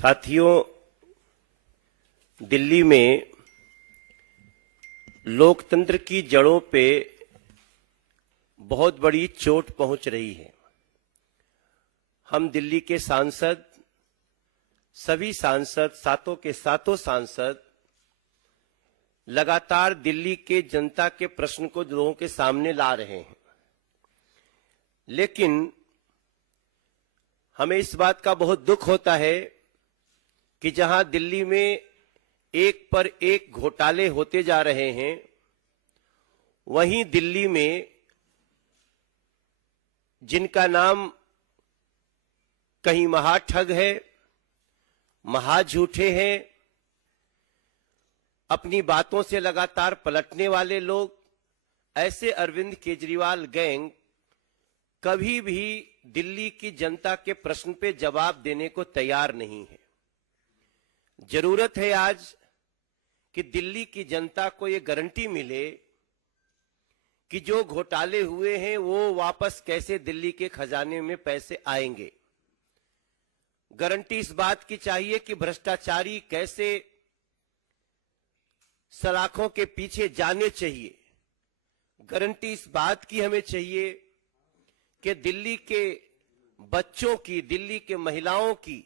साथियों, दिल्ली में लोकतंत्र की जड़ों पे बहुत बड़ी चोट पहुंच रही है। हम दिल्ली के सांसद, सभी सांसद, सातों के सातों सांसद लगातार दिल्ली के जनता के प्रश्न को लोगों के सामने ला रहे हैं, लेकिन हमें इस बात का बहुत दुख होता है कि जहां दिल्ली में एक पर एक घोटाले होते जा रहे हैं, वहीं दिल्ली में जिनका नाम कहीं महाठग है, महाझूठे हैं, अपनी बातों से लगातार पलटने वाले लोग, ऐसे अरविंद केजरीवाल गैंग कभी भी दिल्ली की जनता के प्रश्न पे जवाब देने को तैयार नहीं है। जरूरत है आज कि दिल्ली की जनता को ये गारंटी मिले कि जो घोटाले हुए हैं वो वापस कैसे दिल्ली के खजाने में पैसे आएंगे। गारंटी इस बात की चाहिए कि भ्रष्टाचारी कैसे सलाखों के पीछे जाने चाहिए। गारंटी इस बात की हमें चाहिए कि दिल्ली के बच्चों की, दिल्ली के महिलाओं की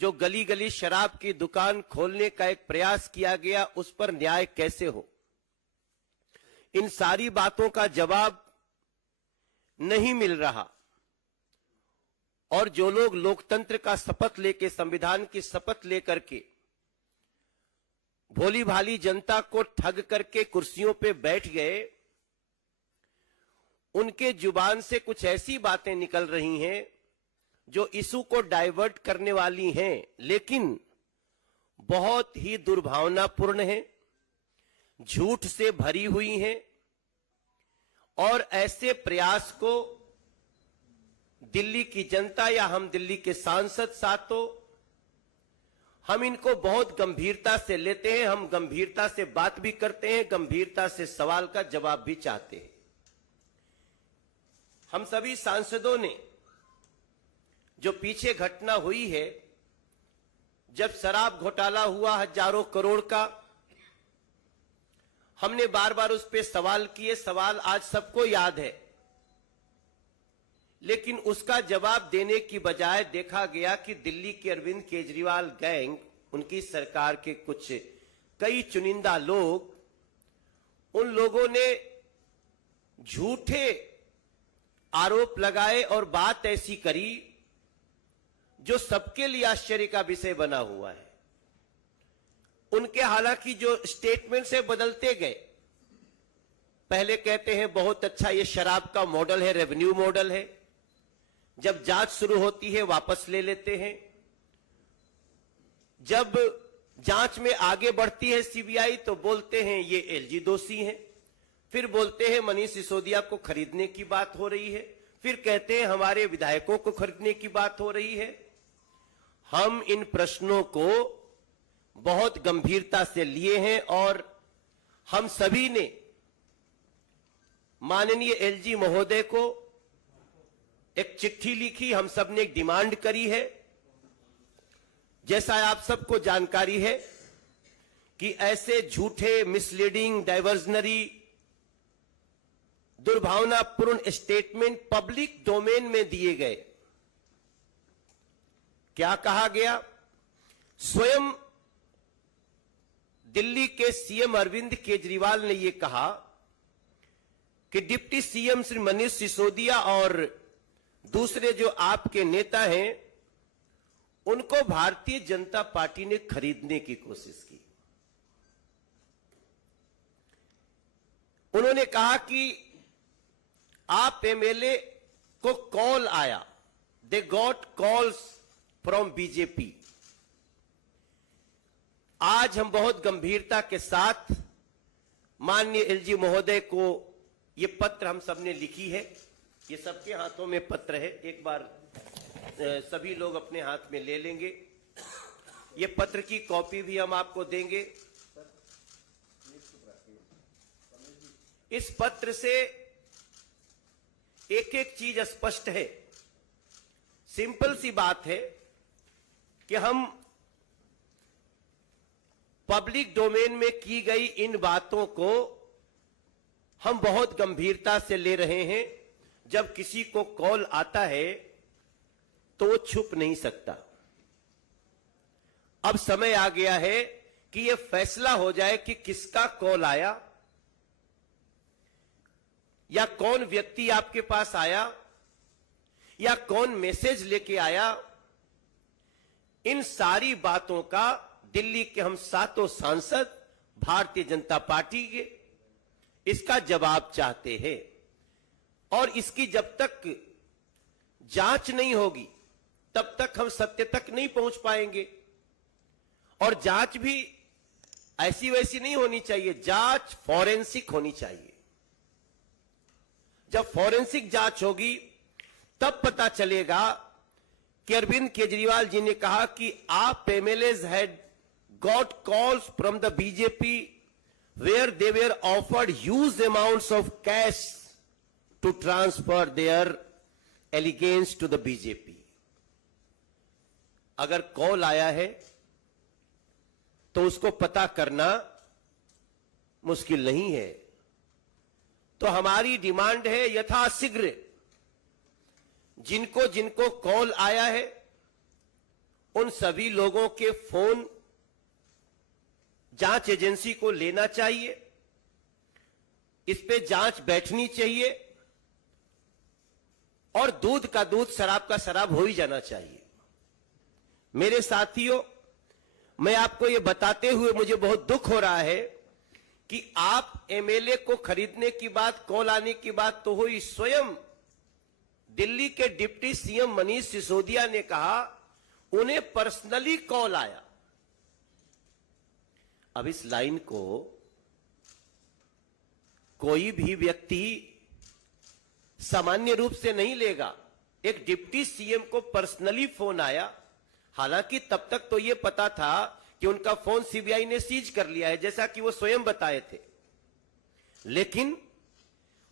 जो गली गली शराब की दुकान खोलने का एक प्रयास किया गया, उस पर न्याय कैसे हो। इन सारी बातों का जवाब नहीं मिल रहा, और जो लोग लोकतंत्र का शपथ लेके, संविधान की शपथ लेकर के भोली भाली जनता को ठग करके कुर्सियों पे बैठ गए, उनके जुबान से कुछ ऐसी बातें निकल रही हैं जो इशू को डाइवर्ट करने वाली हैं, लेकिन बहुत ही दुर्भावनापूर्ण हैं, झूठ से भरी हुई हैं, और ऐसे प्रयास को दिल्ली की जनता या हम दिल्ली के सांसद साथों, हम इनको बहुत गंभीरता से लेते हैं। हम गंभीरता से बात भी करते हैं, गंभीरता से सवाल का जवाब भी चाहते हैं। हम सभी सांसदों ने जो पीछे घटना हुई है, जब शराब घोटाला हुआ हजारों करोड़ का, हमने बार बार उस पर सवाल किए। सवाल आज सबको याद है, लेकिन उसका जवाब देने की बजाय देखा गया कि दिल्ली के अरविंद केजरीवाल गैंग, उनकी सरकार के कुछ कई चुनिंदा लोग, उन लोगों ने झूठे आरोप लगाए और बात ऐसी करी जो सबके लिए आश्चर्य का विषय बना हुआ है। उनके हालांकि जो स्टेटमेंट है बदलते गए। पहले कहते हैं बहुत अच्छा ये शराब का मॉडल है, रेवेन्यू मॉडल है। जब जांच शुरू होती है वापस ले लेते हैं। जब जांच में आगे बढ़ती है सीबीआई तो बोलते हैं ये एलजी दोषी हैं। फिर बोलते हैं मनीष सिसोदिया को खरीदने की बात हो रही है। फिर कहते हैं हमारे विधायकों को खरीदने की बात हो रही है। हम इन प्रश्नों को बहुत गंभीरता से लिए हैं और हम सभी ने माननीय एलजी महोदय को एक चिट्ठी लिखी। हम सब ने एक डिमांड करी है। जैसा आप सबको जानकारी है कि ऐसे झूठे, मिसलीडिंग, डाइवर्जनरी, दुर्भावनापूर्ण स्टेटमेंट पब्लिक डोमेन में दिए गए। क्या कहा गया? स्वयं दिल्ली के सीएम अरविंद केजरीवाल ने यह कहा कि डिप्टी सीएम श्री मनीष सिसोदिया और दूसरे जो आपके नेता हैं, उनको भारतीय जनता पार्टी ने खरीदने की कोशिश की। उन्होंने कहा कि आप एमएलए को कॉल आया, they got calls from BJP. आज हम बहुत गंभीरता के साथ माननीय एलजी महोदय को ये पत्र हम सबने लिखी है। ये सबके हाथों में पत्र है। एक बार सभी लोग अपने हाथ में ले लेंगे। ये पत्र की कॉपी भी हम आपको देंगे। इस पत्र से एक एक चीज स्पष्ट है। सिंपल सी बात है कि हम पब्लिक डोमेन में की गई इन बातों को हम बहुत गंभीरता से ले रहे हैं। जब किसी को कॉल आता है तो वो छुप नहीं सकता। अब समय आ गया है कि यह फैसला हो जाए कि किसका कॉल आया या कौन व्यक्ति आपके पास आया या कौन मैसेज लेके आया। इन सारी बातों का दिल्ली के हम सातों सांसद भारतीय जनता पार्टी के इसका जवाब चाहते हैं। और इसकी जब तक जांच नहीं होगी तब तक हम सत्य तक नहीं पहुंच पाएंगे। और जांच भी ऐसी वैसी नहीं होनी चाहिए, जांच फॉरेंसिक होनी चाहिए। जब फॉरेंसिक जांच होगी तब पता चलेगा कि अरविंद केजरीवाल जी ने कहा कि आप MLAs had got calls from the BJP where they were offered huge amounts of cash to transfer their allegiance to the BJP. अगर कॉल आया है तो उसको पता करना मुश्किल नहीं है। तो हमारी डिमांड है यथाशीघ्र जिनको जिनको कॉल आया है उन सभी लोगों के फोन जांच एजेंसी को लेना चाहिए। इस पे जांच बैठनी चाहिए और दूध का दूध शराब का शराब हो ही जाना चाहिए। मेरे साथियों, मैं आपको यह बताते हुए मुझे बहुत दुख हो रहा है कि आप एमएलए को खरीदने की बात, कॉल आने की बात तो हुई, स्वयं दिल्ली के डिप्टी सीएम मनीष सिसोदिया ने कहा उन्हें पर्सनली कॉल आया। अब इस लाइन को कोई भी व्यक्ति सामान्य रूप से नहीं लेगा। एक डिप्टी सीएम को पर्सनली फोन आया, हालांकि तब तक तो यह पता था कि उनका फोन सीबीआई ने सीज कर लिया है, जैसा कि वो स्वयं बताए थे। लेकिन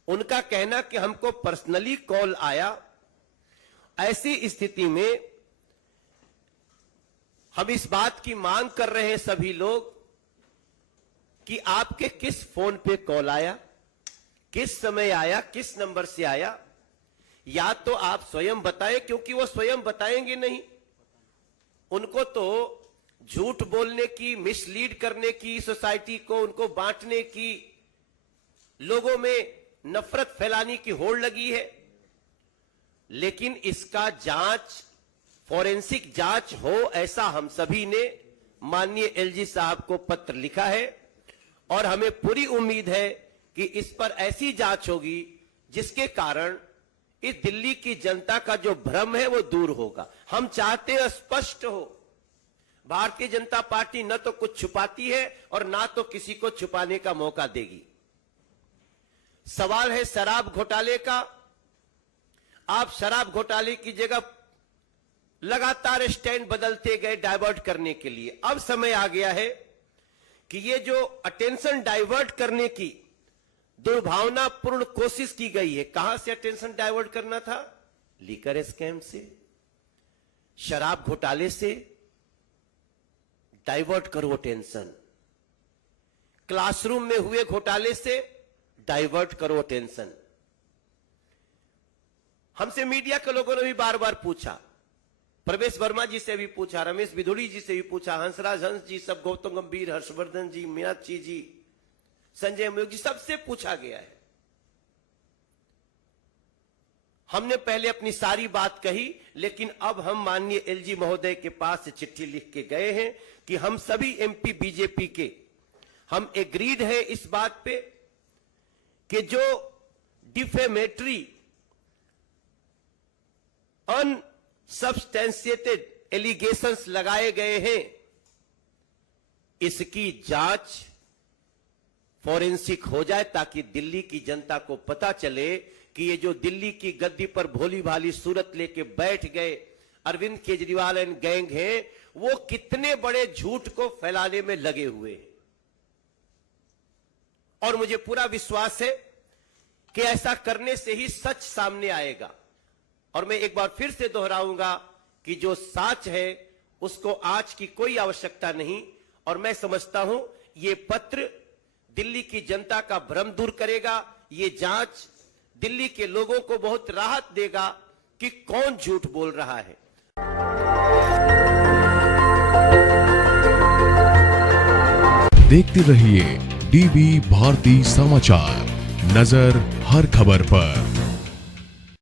उनका कहना कि हमको पर्सनली कॉल आया, ऐसी स्थिति में हम इस बात की मांग कर रहे हैं सभी लोग कि आपके किस फोन पे कॉल आया, किस समय आया, किस नंबर से आया, या तो आप स्वयं बताएं, क्योंकि वो स्वयं बताएंगे नहीं। उनको तो झूठ बोलने की, मिसलीड करने की, सोसाइटी को उनको बांटने की, लोगों में नफरत फैलाने की होड़ लगी है। लेकिन इसका जांच, फॉरेंसिक जांच हो, ऐसा हम सभी ने माननीय एलजी साहब को पत्र लिखा है और हमें पूरी उम्मीद है कि इस पर ऐसी जांच होगी जिसके कारण इस दिल्ली की जनता का जो भ्रम है वो दूर होगा। हम चाहते हैं स्पष्ट हो। भारतीय जनता पार्टी न तो कुछ छुपाती है और ना तो किसी को छुपाने का मौका देगी। सवाल है शराब घोटाले का। आप शराब घोटाले की जगह लगातार स्टैंड बदलते गए डाइवर्ट करने के लिए। अब समय आ गया है कि ये जो अटेंशन डाइवर्ट करने की दुर्भावनापूर्ण कोशिश की गई है, कहां से अटेंशन डाइवर्ट करना था? लीकर स्कैम से, शराब घोटाले से डाइवर्ट करो अटेंशन। क्लासरूम में हुए घोटाले से डाइवर्ट करो अटेंशन। हमसे मीडिया के लोगों ने भी बार बार पूछा, प्रवेश वर्मा जी से भी पूछा, रमेश बिधुड़ी जी से भी पूछा, हंसराज हंस जी, सब, गौतम गंभीर, हर्षवर्धन जी, मीनाक्षी जी, संजय मयूख जी, सबसे पूछा गया है। हमने पहले अपनी सारी बात कही, लेकिन अब हम माननीय एलजी महोदय के पास चिट्ठी लिख के गए हैं कि हम सभी एमपी बीजेपी के हम एग्रीड है इस बात पे कि जो डिफेमेटरी, अनसब्सटेंशिएटेड एलिगेशंस लगाए गए हैं, इसकी जांच फॉरेंसिक हो जाए ताकि दिल्ली की जनता को पता चले कि ये जो दिल्ली की गद्दी पर भोली भाली सूरत लेके बैठ गए अरविंद केजरीवाल एंड गैंग हैं, वो कितने बड़े झूठ को फैलाने में लगे हुए हैं। और मुझे पूरा विश्वास है कि ऐसा करने से ही सच सामने आएगा। और मैं एक बार फिर से दोहराऊंगा कि जो सच है उसको आज की कोई आवश्यकता नहीं। और मैं समझता हूं ये पत्र दिल्ली की जनता का भ्रम दूर करेगा। ये जांच दिल्ली के लोगों को बहुत राहत देगा कि कौन झूठ बोल रहा है। देखते रहिए डीवी भारती समाचार, नजर हर खबर पर।